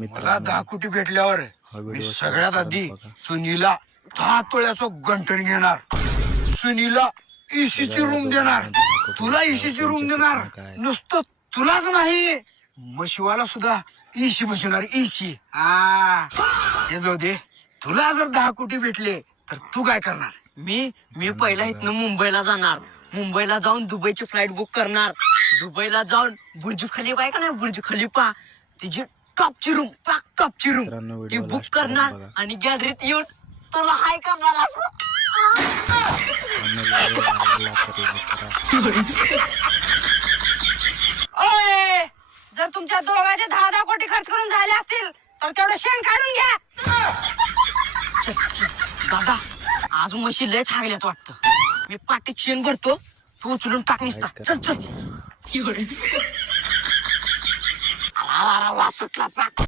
मला 10 कोटी भेटल्यावर मी सगळ्यात आधी सुनीला 10 तोळ्याचं गंठण घेणार, सुनीला एसीची रूम देणार, तुला एसीची रूम देणार, नुसतं तुलाच नाही शिवाला सुद्धा एसी बसवणार, एसी. हे जाऊ दे, तुला जर 10 कोटी भेटले तर तू काय करणार? मी पहिला इथनं मुंबईला जाणार, मुंबईला जाऊन दुबईची फ्लाईट बुक करणार, दुबईला जाऊन बुर्ज खलिफा आहे का नाही, बुर्ज खलिफा तिची टॉपची रूम, टॉपची रूम ती बुक करणार आणि गॅलरीत येऊन तुला हाय करणार असं. ओय, जर तुमच्या दोघांचे 10 कोटी खर्च करून झाले असतील तर तेवढं शेण काढून घ्या. दादा आज म्हशी लय छागल्यात वाटतं, मी पाठीत शेण भरतो, तू उचलून टाक निसता. चल चल. वास सुटला पाक.